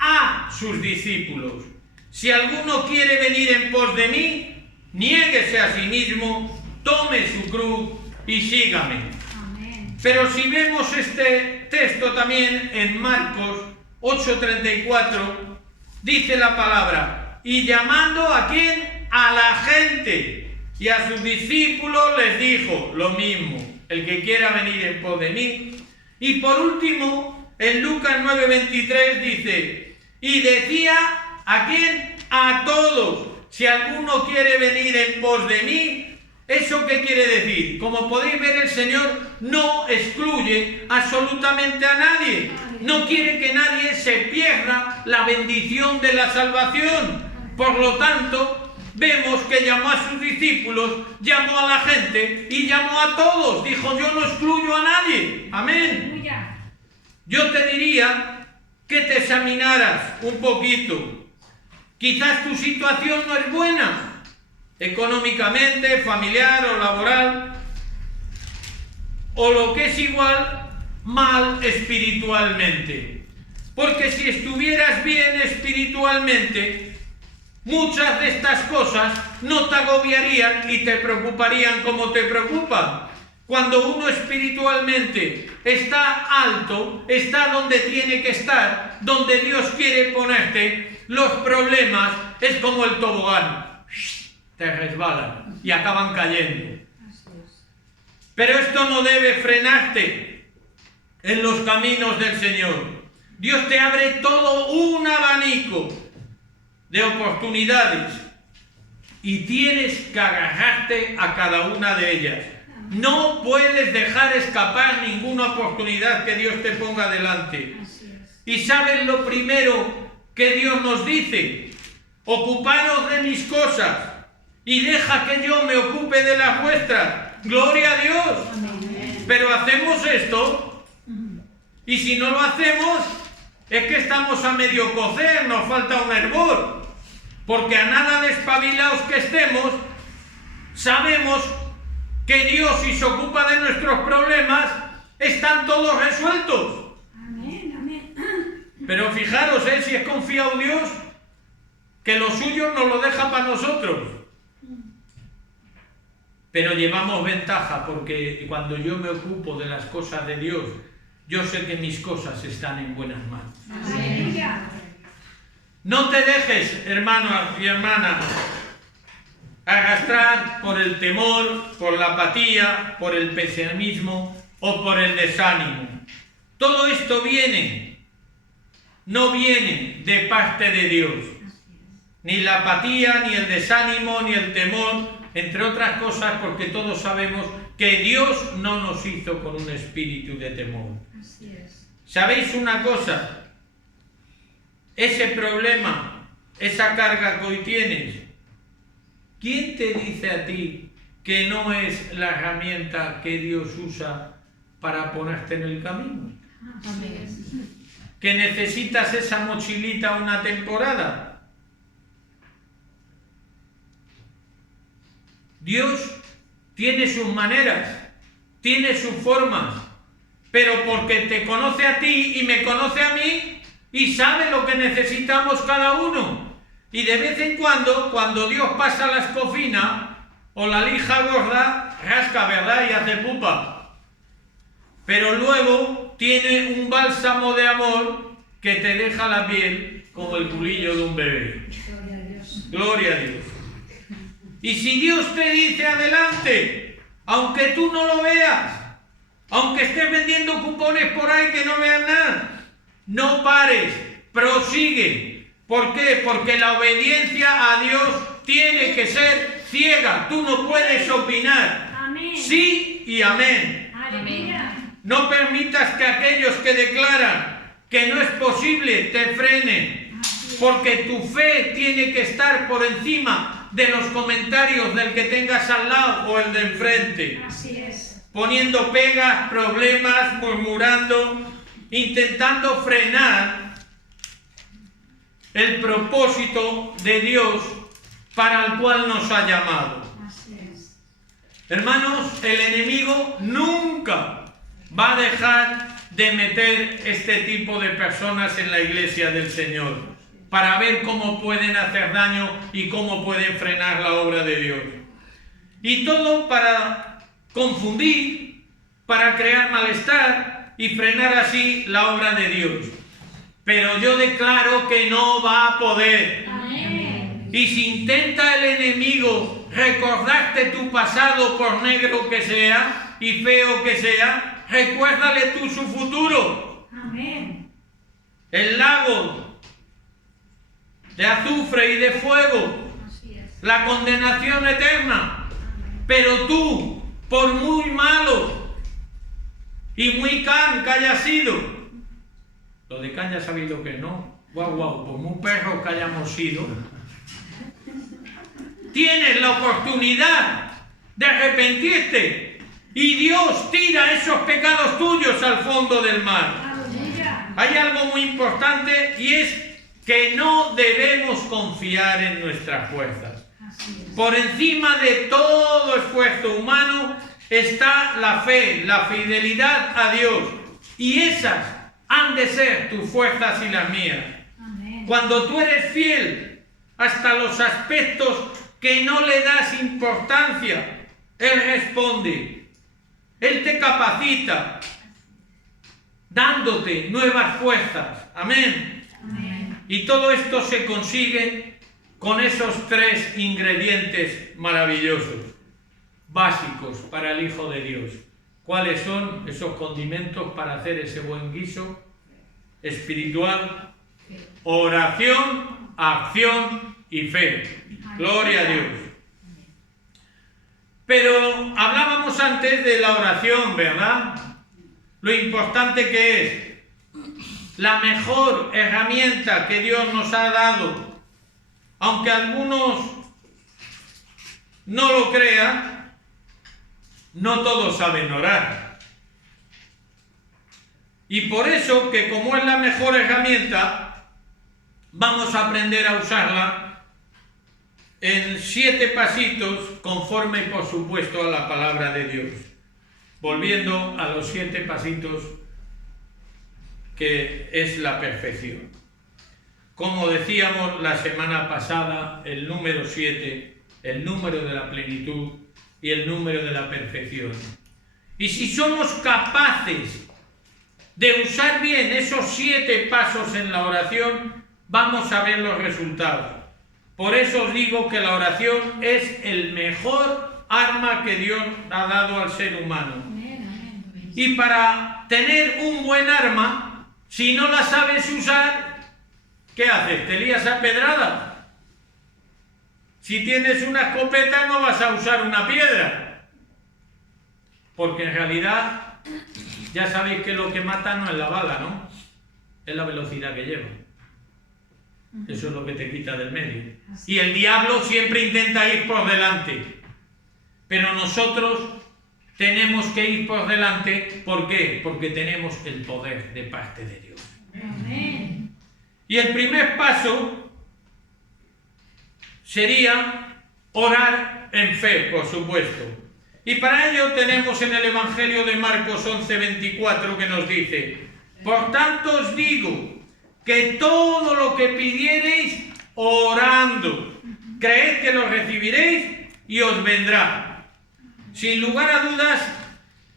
a sus discípulos: si alguno quiere venir en pos de mí, niéguese a sí mismo, tome su cruz y sígame. Amén. Pero si vemos este texto también en Marcos 8:34, dice la palabra, y llamando ¿a quién? A la gente y a sus discípulos les dijo lo mismo, el que quiera venir en pos de mí. Y por último, en Lucas 9:23 dice, y decía ¿a quién? A todos, si alguno quiere venir en pos de mí. ¿Eso qué quiere decir? Como podéis ver, el Señor no excluye absolutamente a nadie. No quiere que nadie se pierda la bendición de la salvación. Por lo tanto, vemos que llamó a sus discípulos, llamó a la gente y llamó a todos. Dijo, yo no excluyo a nadie. Amén. Aleluya. Yo te diría que te examinaras un poquito. Quizás tu situación no es buena, económicamente, familiar o laboral, o lo que es igual, mal espiritualmente. Porque si estuvieras bien espiritualmente, muchas de estas cosas no te agobiarían y te preocuparían como te preocupan. Cuando uno espiritualmente está alto, está donde tiene que estar, donde Dios quiere ponerte, los problemas es como el tobogán. Te resbalan y acaban cayendo. Pero esto no debe frenarte en los caminos del Señor. Dios te abre todo un abanico de oportunidades y tienes que agarrarte a cada una de ellas. No puedes dejar escapar ninguna oportunidad que Dios te ponga delante. Y ¿sabes lo primero que Dios nos dice? Ocuparos de mis cosas y deja que yo me ocupe de las vuestras. ¡Gloria a Dios! Amén. Pero hacemos esto, y si no lo hacemos, es que estamos a medio cocer, nos falta un hervor. Porque a nada despabilados que estemos, sabemos que Dios, si se ocupa de nuestros problemas, están todos resueltos. Amén. Amén. Pero fijaros, si es confiado Dios, que lo suyo nos lo deja para nosotros. Pero llevamos ventaja porque cuando yo me ocupo de las cosas de Dios, yo sé que mis cosas están en buenas manos. Aleluya. No te dejes, hermano y hermana, arrastrar por el temor, por la apatía, por el pesimismo o por el desánimo. Todo esto no viene de parte de Dios. Ni la apatía, ni el desánimo, ni el temor, entre otras cosas, porque todos sabemos que Dios no nos hizo con un espíritu de temor. Así es. ¿Sabéis una cosa? Ese problema, esa carga que hoy tienes, ¿quién te dice a ti que no es la herramienta que Dios usa para ponerte en el camino? Amén. ¿Que necesitas esa mochilita una temporada? Dios tiene sus maneras, tiene sus formas, pero porque te conoce a ti y me conoce a mí y sabe lo que necesitamos cada uno. Y de vez en cuando Dios pasa la escofina o la lija gorda, rasca, ¿verdad? Y hace pupa. Pero luego tiene un bálsamo de amor que te deja la piel como el culillo de un bebé. Gloria a Dios. Gloria a Dios. Y si Dios te dice adelante, aunque tú no lo veas, aunque estés vendiendo cupones por ahí que no veas nada, no pares, prosigue. ¿Por qué? Porque la obediencia a Dios tiene que ser ciega. Tú no puedes opinar. Amén. Sí y amén. Aleluya. No permitas que aquellos que declaran que no es posible te frenen. Porque tu fe tiene que estar por encima de los comentarios del que tengas al lado o el de enfrente. Así es. Poniendo pegas, problemas, murmurando, intentando frenar el propósito de Dios para el cual nos ha llamado. Así es. Hermanos, el enemigo nunca va a dejar de meter este tipo de personas en la iglesia del Señor. para ver cómo pueden hacer daño y cómo pueden frenar la obra de Dios. Y todo para confundir, para crear malestar y frenar así la obra de Dios. Pero yo declaro que no va a poder. Amén. Y si intenta el enemigo recordarte tu pasado, por negro que sea y feo que sea, recuérdale tú su futuro. Amén. El lago de azufre y de fuego, Así es. la condenación eterna. Pero tú, por muy malo y muy can que haya sido, lo de can ya sabéis lo que no, guau, por muy perros que hayamos sido, tienes la oportunidad de arrepentirte y Dios tira esos pecados tuyos al fondo del mar. Aleluya. Hay algo muy importante y es que no debemos confiar en nuestras fuerzas. Así es. Por encima de todo esfuerzo humano está la fe, la fidelidad a Dios. Y esas han de ser tus fuerzas y las mías. Amén. Cuando tú eres fiel hasta los aspectos que no le das importancia, Él responde. Él te capacita, dándote nuevas fuerzas. Amén. Amén. Y todo esto se consigue con esos tres ingredientes maravillosos, básicos para el Hijo de Dios. ¿Cuáles son esos condimentos para hacer ese buen guiso? Espiritual, oración, acción y fe. Gloria a Dios. Pero hablábamos antes de la oración, ¿verdad? Lo importante que es. La mejor herramienta que Dios nos ha dado, aunque algunos no lo crean, no todos saben orar. Y por eso que como es la mejor herramienta, vamos a aprender a usarla en 7 pasitos, conforme por supuesto a la palabra de Dios. Volviendo a los 7 pasitos que es la perfección. Como decíamos la semana pasada, el número 7, el número de la plenitud y el número de la perfección. Y si somos capaces de usar bien esos 7 pasos en la oración, vamos a ver los resultados. Por eso os digo que la oración es el mejor arma que Dios ha dado al ser humano. Amén. Amén. Y para tener un buen arma, si no la sabes usar, ¿qué haces? ¿Te lías a pedradas? Si tienes una escopeta no vas a usar una piedra. Porque en realidad ya sabéis que lo que mata no es la bala, ¿no? Es la velocidad que lleva. Eso es lo que te quita del medio. Y el diablo siempre intenta ir por delante. Pero nosotros tenemos que ir por delante. ¿Por qué? Porque tenemos el poder de parte de Dios. Amén. Y el primer paso sería orar en fe, por supuesto. Y para ello tenemos en el Evangelio de Marcos 11:24 que nos dice: por tanto os digo que todo lo que pidiereis orando, creed que lo recibiréis y os vendrá. Sin lugar a dudas,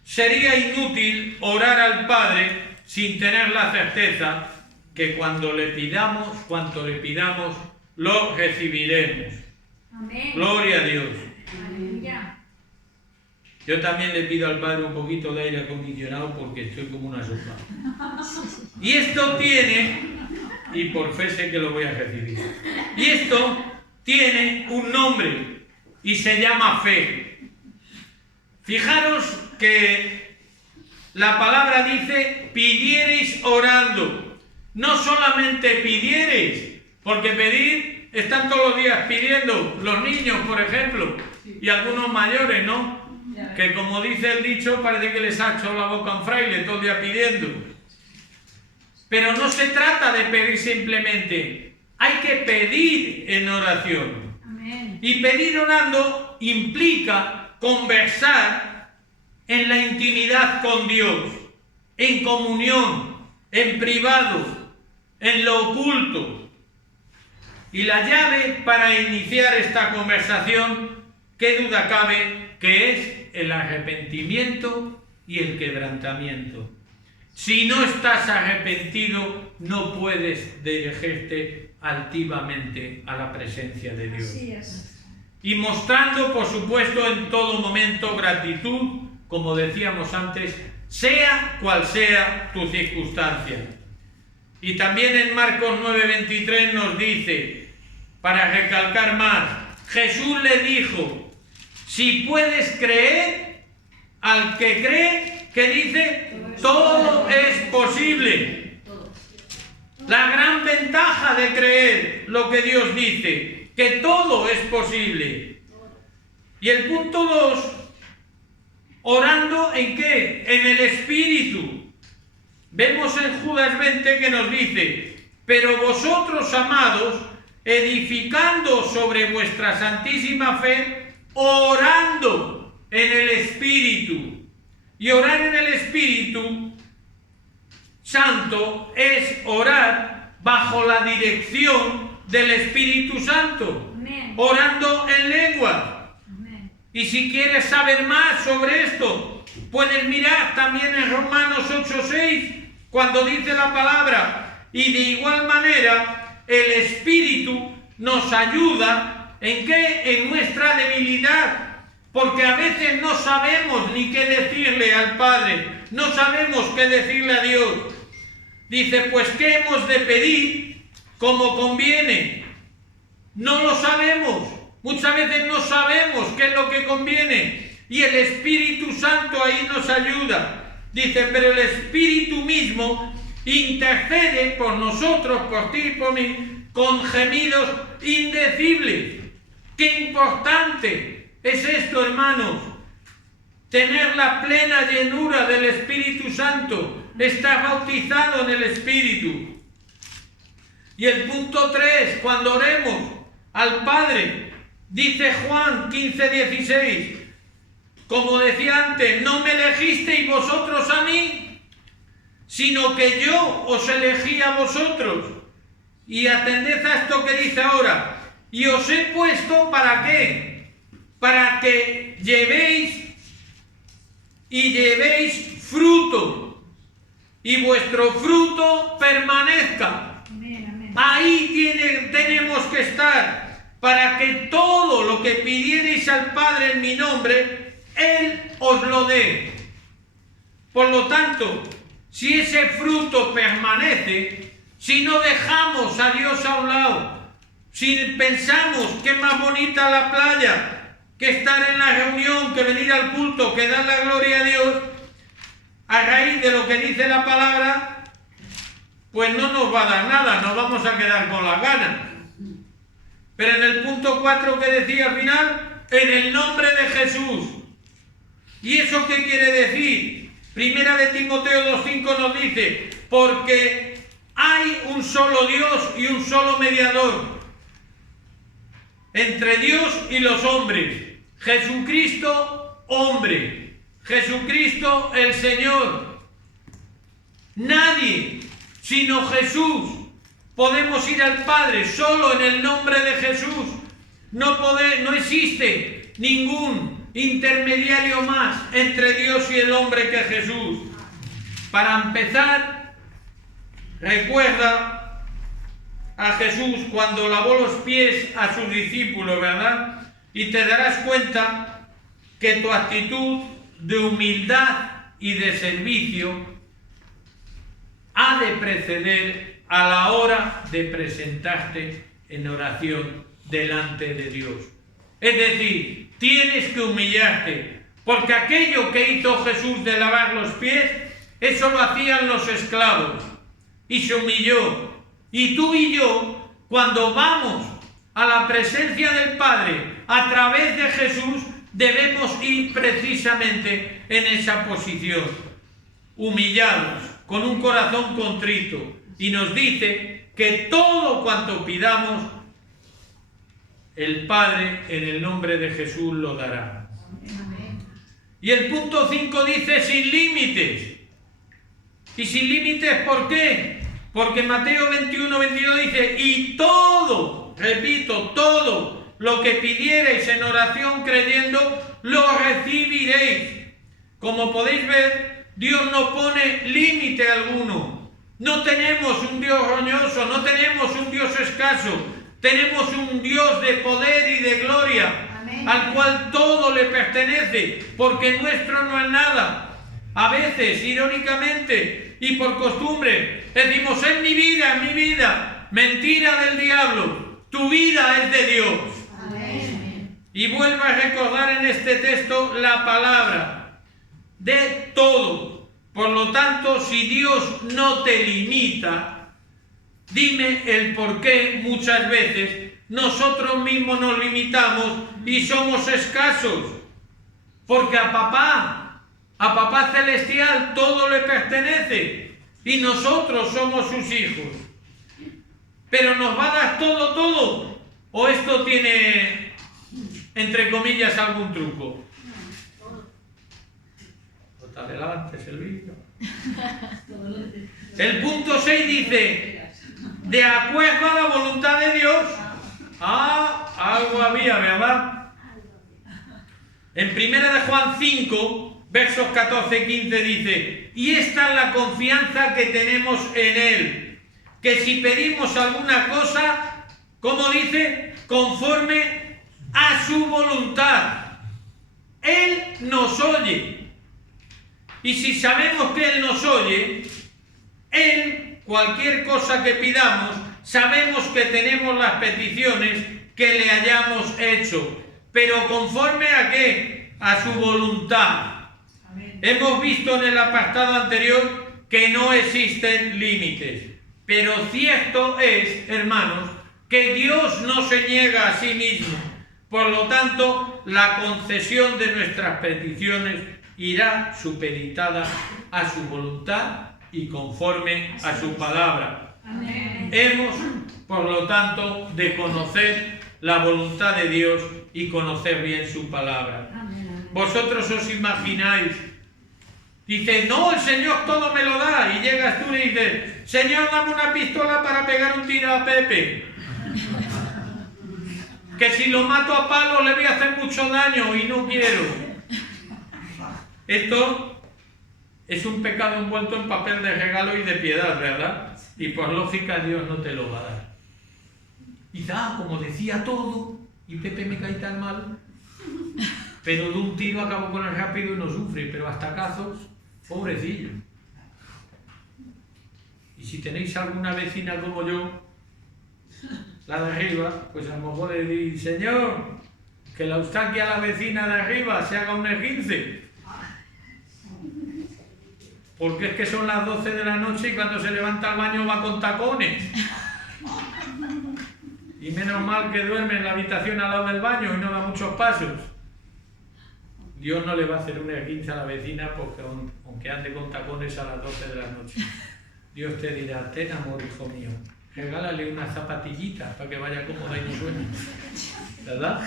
sería inútil orar al Padre sin tener la certeza que cuanto le pidamos, lo recibiremos. Amén. Gloria a Dios. Aleluya. Yo también le pido al Padre un poquito de aire acondicionado porque estoy como una sopa. Y esto tiene, y por fe sé que lo voy a recibir, y esto tiene un nombre y se llama fe. Fijaros que la palabra dice pidiereis orando. No solamente pidiereis, porque pedir están todos los días pidiendo, los niños por ejemplo, y algunos mayores, ¿no? Que como dice el dicho, parece que les ha hecho la boca a un fraile todo el día pidiendo. Pero no se trata de pedir simplemente, hay que pedir en oración. Amén. Y pedir orando implica conversar en la intimidad con Dios, en comunión, en privado, en lo oculto. Y la llave para iniciar esta conversación, qué duda cabe, que es el arrepentimiento y el quebrantamiento. Si no estás arrepentido, no puedes dirigirte altivamente a la presencia de Dios. Así es. Y mostrando, por supuesto, en todo momento gratitud, como decíamos antes, sea cual sea tu circunstancia. Y también en Marcos 9:23 nos dice, para recalcar más, Jesús le dijo, si puedes creer, al que cree, ¿qué dice? Todo es posible. La gran ventaja de creer lo que Dios dice, que todo es posible. Y el punto 2, orando ¿en qué? En el Espíritu. Vemos en Judas 20 que nos dice, pero vosotros, amados, edificando sobre vuestra santísima fe, orando en el Espíritu. Y orar en el Espíritu Santo es orar bajo la dirección del Espíritu Santo. Amén. Orando en lengua. Amén. Y si quieres saber más sobre esto, puedes mirar también en Romanos 8:6, cuando dice la palabra, y de igual manera el Espíritu nos ayuda, ¿en qué? En nuestra debilidad, porque a veces no sabemos ni qué decirle al Padre, no sabemos qué decirle a Dios. Dice, pues ¿qué hemos de pedir como conviene? No lo sabemos, muchas veces no sabemos qué es lo que conviene, y el Espíritu Santo ahí nos ayuda. Dice, pero el Espíritu mismo intercede por nosotros, por ti y por mí, con gemidos indecibles. ¡Qué importante es esto, hermanos! Tener la plena llenura del Espíritu Santo, estar bautizado en el Espíritu. Y el punto 3, cuando oremos al Padre, dice Juan 15:16, como decía antes, no me elegisteis vosotros a mí, sino que yo os elegí a vosotros. Y atended a esto que dice ahora, y os he puesto ¿para qué? Para que llevéis fruto, y vuestro fruto permanezca. Amén, amén. Ahí tenemos que estar, para que todo lo que pidierais al Padre en mi nombre, Él os lo dé. Por lo tanto, si ese fruto permanece, si no dejamos a Dios a un lado, si pensamos que es más bonita la playa que estar en la reunión, que venir al culto, que dar la gloria a Dios, a raíz de lo que dice la palabra, pues no nos va a dar nada, nos vamos a quedar con las ganas. Pero en el punto 4 que decía al final, en el nombre de Jesús. ¿Y eso qué quiere decir? Primera de Timoteo 2:5 nos dice, porque hay un solo Dios y un solo mediador entre Dios y los hombres, Jesucristo hombre, Jesucristo el Señor. Nadie sino Jesús. Podemos ir al Padre solo en el nombre de Jesús. No existe ningún intermediario más entre Dios y el hombre que Jesús. Para empezar, recuerda a Jesús cuando lavó los pies a sus discípulos, ¿verdad? Y te darás cuenta que tu actitud de humildad y de servicio ha de preceder a la hora de presentarte en oración delante de Dios. Es decir, tienes que humillarte, porque aquello que hizo Jesús de lavar los pies, eso lo hacían los esclavos, y se humilló. Y tú y yo, cuando vamos a la presencia del Padre a través de Jesús, debemos ir precisamente en esa posición, humillados, con un corazón contrito. Y nos dice que todo cuanto pidamos, el Padre en el nombre de Jesús lo dará. Y el punto 5 dice sin límites. ¿Y sin límites por qué? Porque Mateo 21:22 dice, y todo repito, todo lo que pidiereis en oración creyendo, lo recibiréis. Como podéis ver, Dios no pone límite alguno. No tenemos un Dios roñoso, no tenemos un Dios escaso. Tenemos un Dios de poder y de gloria, amén, al cual todo le pertenece, porque nuestro no es nada. A veces, irónicamente y por costumbre, decimos, es mi vida, es mi vida. Mentira del diablo, tu vida es de Dios. Amén. Y vuelvo a recordar en este texto la palabra de todo. Por lo tanto, si Dios no te limita, dime el por qué muchas veces nosotros mismos nos limitamos y somos escasos. Porque a papá celestial todo le pertenece y nosotros somos sus hijos. Pero nos va a dar todo. ¿O esto tiene, entre comillas, algún truco? ¿O te adelantes el vídeo? El punto 6 dice, de acuerdo a la voluntad de Dios. Algo había, ¿verdad? En 1 de Juan 5, versos 14 y 15 dice, y esta es la confianza que tenemos en Él, que si pedimos alguna cosa, como dice, conforme a su voluntad, Él nos oye. Y si sabemos que Él nos oye, Él, cualquier cosa que pidamos, sabemos que tenemos las peticiones que le hayamos hecho. Pero ¿conforme a qué? A su voluntad. Amén. Hemos visto en el apartado anterior que no existen límites. Pero cierto es, hermanos, que Dios no se niega a sí mismo. Por lo tanto, la concesión de nuestras peticiones irá supeditada a su voluntad y conforme a su palabra. Amén. Hemos, por lo tanto, de conocer la voluntad de Dios y conocer bien su palabra. Amén. Vosotros os imagináis, dice, no, el Señor todo me lo da, y llegas tú y dices, Señor, dame una pistola para pegar un tiro a Pepe, que si lo mato a palos le voy a hacer mucho daño y no quiero. Esto es un pecado envuelto en papel de regalo y de piedad, ¿verdad? Y por lógica Dios no te lo va a dar. Y como decía todo, y Pepe me cae tan mal, pero de un tiro acabo con el rápido y no sufre, pero hasta cazos, pobrecillo. Y si tenéis alguna vecina como yo, la de arriba, pues a lo mejor le diréis, Señor, que la eustaquia a la vecina de arriba se haga un esguince. Porque es que son las 12 de la noche y cuando se levanta al baño va con tacones. Y menos mal que duerme en la habitación al lado del baño y no da muchos pasos. Dios no le va a hacer un esguince a la vecina porque aunque ande con tacones a las 12 de la noche. Dios te dirá, ten amor, hijo mío, regálale unas zapatillitas para que vaya cómoda y no suene. ¿Verdad?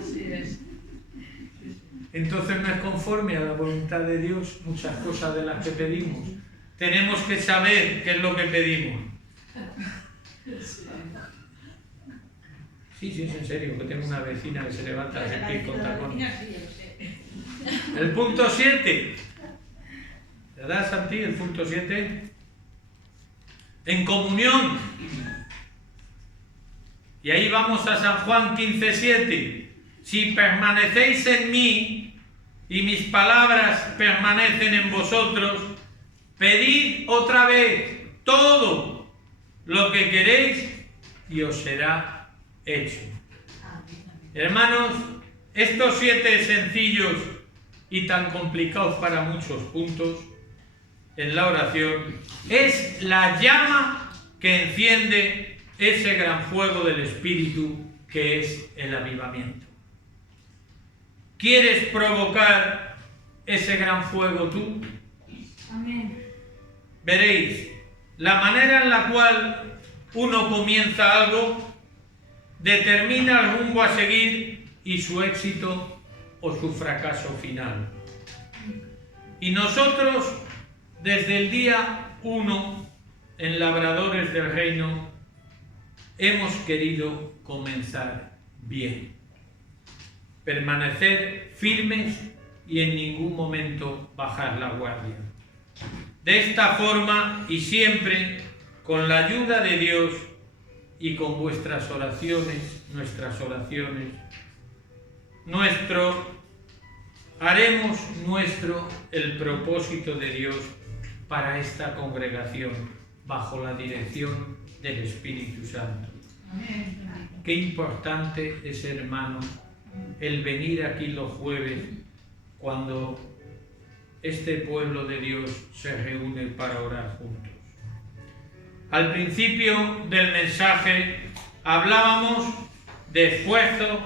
Así es. Entonces no es conforme a la voluntad de Dios muchas cosas de las que pedimos. Tenemos que saber qué es lo que pedimos. Sí, es en serio, que tengo una vecina que se levanta a sentir con tacones. El punto 7. ¿Verdad, Santi? El punto 7. En comunión. Y ahí vamos a San Juan 15:7. Si permanecéis en mí y mis palabras permanecen en vosotros, pedid otra vez todo lo que queréis y os será hecho. Hermanos, estos 7 sencillos y tan complicados para muchos puntos en la oración es la llama que enciende ese gran fuego del Espíritu que es el avivamiento. ¿Quieres provocar ese gran fuego tú? Amén. Veréis, la manera en la cual uno comienza algo determina el rumbo a seguir y su éxito o su fracaso final. Y nosotros, desde el día 1, en Labradores del Reino, hemos querido comenzar bien, permanecer firmes y en ningún momento bajar la guardia. De esta forma y siempre con la ayuda de Dios y con vuestras oraciones, nuestras oraciones, haremos nuestro el propósito de Dios para esta congregación bajo la dirección del Espíritu Santo. Qué importante es, hermanos, el venir aquí los jueves cuando este pueblo de Dios se reúne para orar juntos. Al principio del mensaje hablábamos de esfuerzo,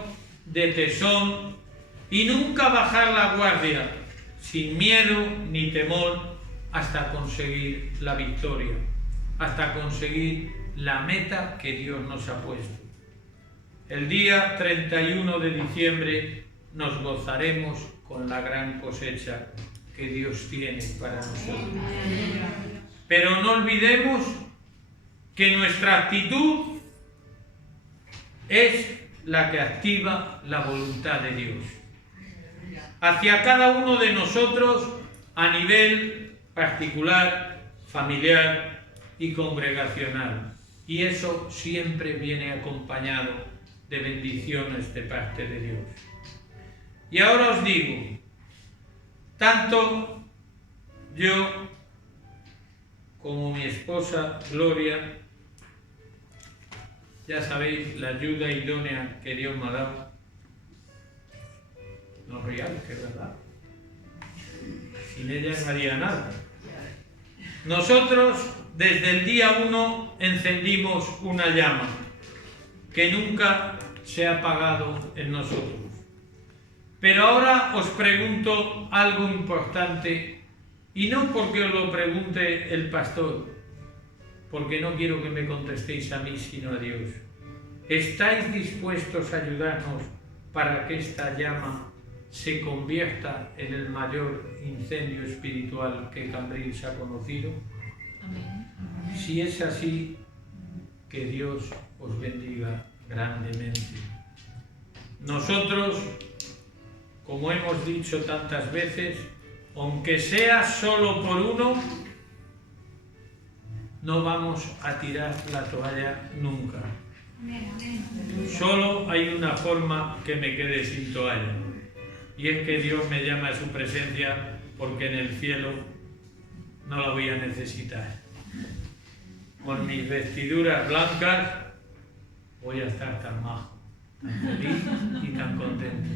de tesón y nunca bajar la guardia, sin miedo ni temor, hasta conseguir la victoria, hasta conseguir la meta que Dios nos ha puesto. El día 31 de diciembre nos gozaremos con la gran cosecha que Dios tiene para nosotros. Pero no olvidemos que nuestra actitud es la que activa la voluntad de Dios hacia cada uno de nosotros a nivel particular, familiar y congregacional. Y eso siempre viene acompañado de bendiciones de parte de Dios. Y ahora os digo, tanto yo como mi esposa Gloria, ya sabéis la ayuda idónea que Dios me ha dado. No real, que es verdad. Sin ella no haría nada. Nosotros desde el día 1 encendimos una llama que nunca se ha apagado en nosotros. Pero ahora os pregunto algo importante, y no porque os lo pregunte el pastor, porque no quiero que me contestéis a mí, sino a Dios. ¿Estáis dispuestos a ayudarnos para que esta llama se convierta en el mayor incendio espiritual que Cambrils ha conocido? Amén. Si es así, que Dios os bendiga grandemente. Nosotros, como hemos dicho tantas veces, aunque sea solo por uno, no vamos a tirar la toalla nunca. Solo hay una forma que me quede sin toalla, y es que Dios me llama a su presencia, porque en el cielo no la voy a necesitar. Con mis vestiduras blancas voy a estar tan majo, tan feliz y tan contento.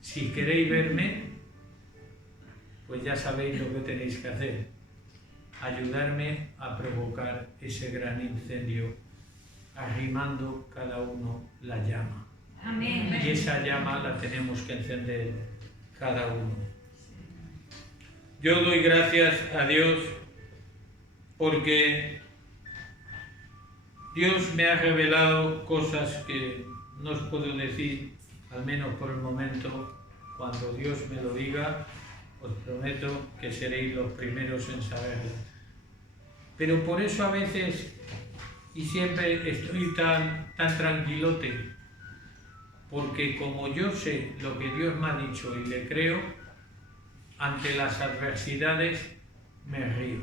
Si queréis verme, pues ya sabéis lo que tenéis que hacer: ayudarme a provocar ese gran incendio, arrimando cada uno la llama. Amén. Y esa llama la tenemos que encender cada uno. Yo doy gracias a Dios porque Dios me ha revelado cosas que no os puedo decir, al menos por el momento. Cuando Dios me lo diga, os prometo que seréis los primeros en saberlo. Pero por eso a veces y siempre estoy tan tranquilote, porque como yo sé lo que Dios me ha dicho y le creo, ante las adversidades me río,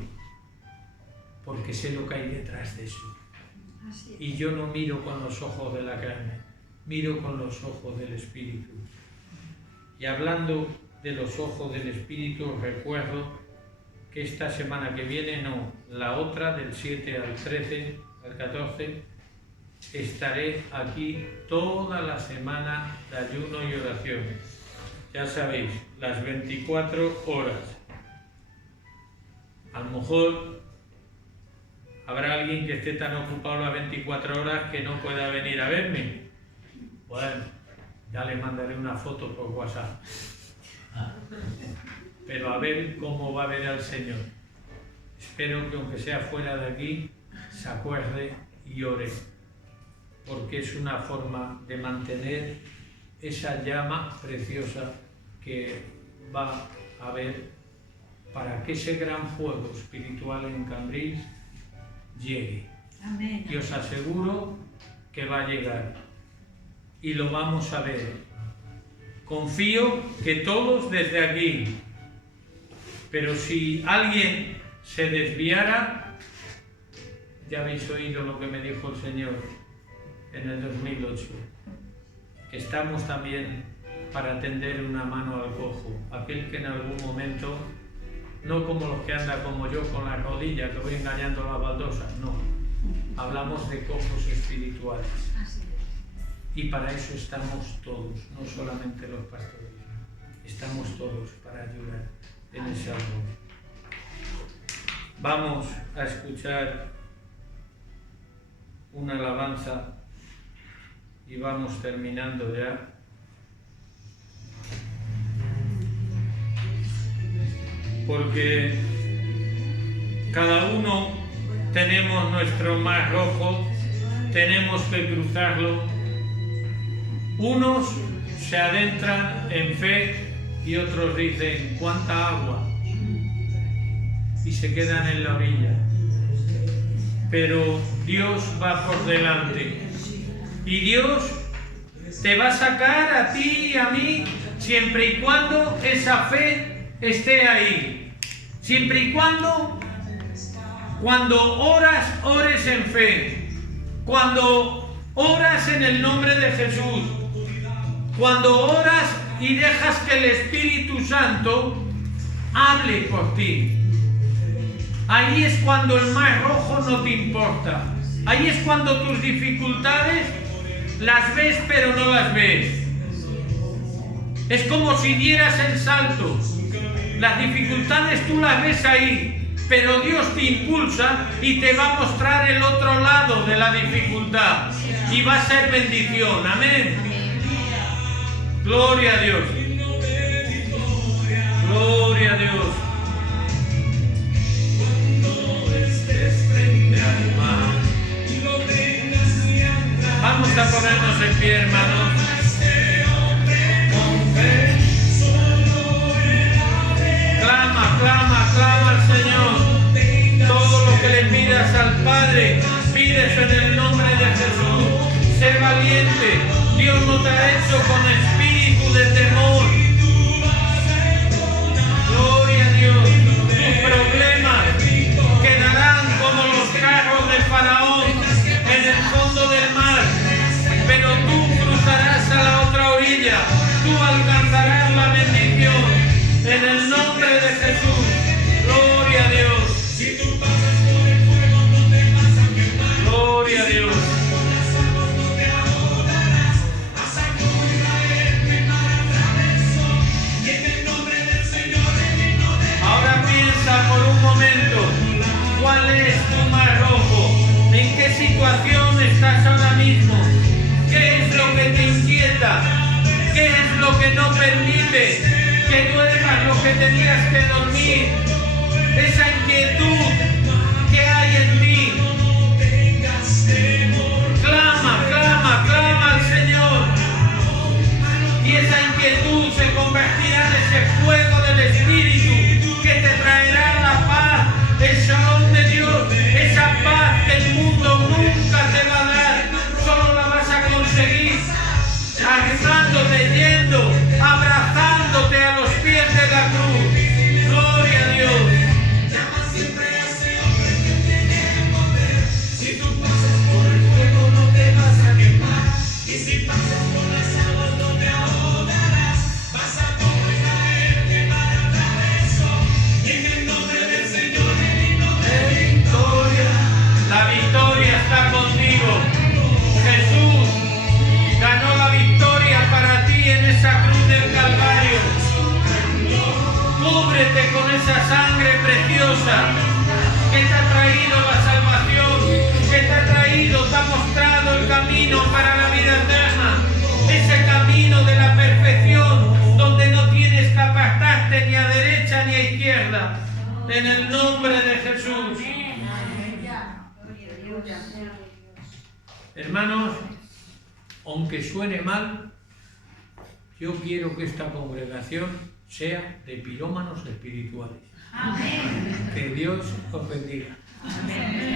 porque sé lo que hay detrás de eso. Y yo no miro con los ojos de la carne, miro con los ojos del Espíritu. Y hablando de los ojos del Espíritu, recuerdo que esta semana que viene, no, la otra, del 7 al 13, al 14, estaré aquí toda la semana de ayuno y oración. Ya sabéis, las 24 horas. A lo mejor habrá alguien que esté tan ocupado las 24 horas que no pueda venir a verme. Bueno, ya le mandaré una foto por WhatsApp. Pero a ver cómo va a ver al Señor. Espero que aunque sea fuera de aquí, se acuerde y ore, porque es una forma de mantener esa llama preciosa que va a haber para que ese gran fuego espiritual en Cambrils llegue. Amén. Y os aseguro que va a llegar. Y lo vamos a ver. Confío que todos desde aquí. Pero si alguien se desviara, ya habéis oído lo que me dijo el Señor en el 2008. Que estamos también para tender una mano al cojo. Aquel que en algún momento, no como los que andan como yo con las rodillas, que voy engañando las baldosas, no. Hablamos de cojos espirituales. Y para eso estamos todos, no solamente los pastores. Estamos todos para ayudar en ese algo. Vamos a escuchar una alabanza y vamos terminando ya. Porque cada uno tenemos nuestro mar rojo, tenemos que cruzarlo. Unos se adentran en fe y otros dicen, ¿cuánta agua? Y se quedan en la orilla. Pero Dios va por delante. Y Dios te va a sacar a ti y a mí siempre y cuando esa fe esté ahí. Siempre y cuando oras, ores en fe. Cuando oras en el nombre de Jesús. Cuando oras y dejas que el Espíritu Santo hable por ti. Ahí es cuando el mar rojo no te importa. Ahí es cuando tus dificultades las ves pero no las ves. Es como si dieras el salto. Las dificultades tú las ves ahí, pero Dios te impulsa y te va a mostrar el otro lado de la dificultad. Y va a ser bendición. Amén. Gloria a Dios. Gloria a Dios. Vamos a ponernos en pie, hermanos. Clama, clama, clama al Señor. Todo lo que le pidas al Padre, pides en el nombre de Jesús. Sé valiente. Dios no te ha hecho con espíritu de temor. Gloria a Dios. Tus problemas quedarán como los carros de Faraón en el fondo del mar. Pero tú cruzarás a la otra orilla. Tú alcanzarás la bendición. En el nombre de Jesús. Gloria a Dios. Gloria a Dios. Ahora piensa por un momento, ¿cuál es tu mar rojo? ¿En qué situación estás ahora mismo? ¿Qué es lo que te inquieta? ¿Qué es lo que no permite que duermas lo que tenías que dormir? Esa inquietud que hay en ti. Clama, clama, clama al Señor. Y esa inquietud se convertirá en ese fuego del Espíritu que te traerá la paz, el shalom de Dios, esa paz que el mundo nunca te va a dar. Solo la vas a conseguir arrimándote, yendo, abrazándote a los pies de la cruz. Gloria a Dios. Si tú pasas por el fuego no te vas a quemar, y si pasas por las aguas no te ahogarás. Vas a poder caerte para hablar eso, y en el nombre del Señor de victoria. La victoria está contigo. Jesús ganó la victoria para ti en esa cruz del Calvario. Cúbrete con esa sangre preciosa que te ha traído la salvación, que te ha traído, te ha mostrado el camino para la vida eterna. Ese camino de la perfección donde no tienes que apartarte ni a derecha ni a izquierda. En el nombre de Jesús. Hermanos, aunque suene mal, yo quiero que esta congregación sea de pirómanos espirituales. Amén. Que Dios os bendiga. Amén.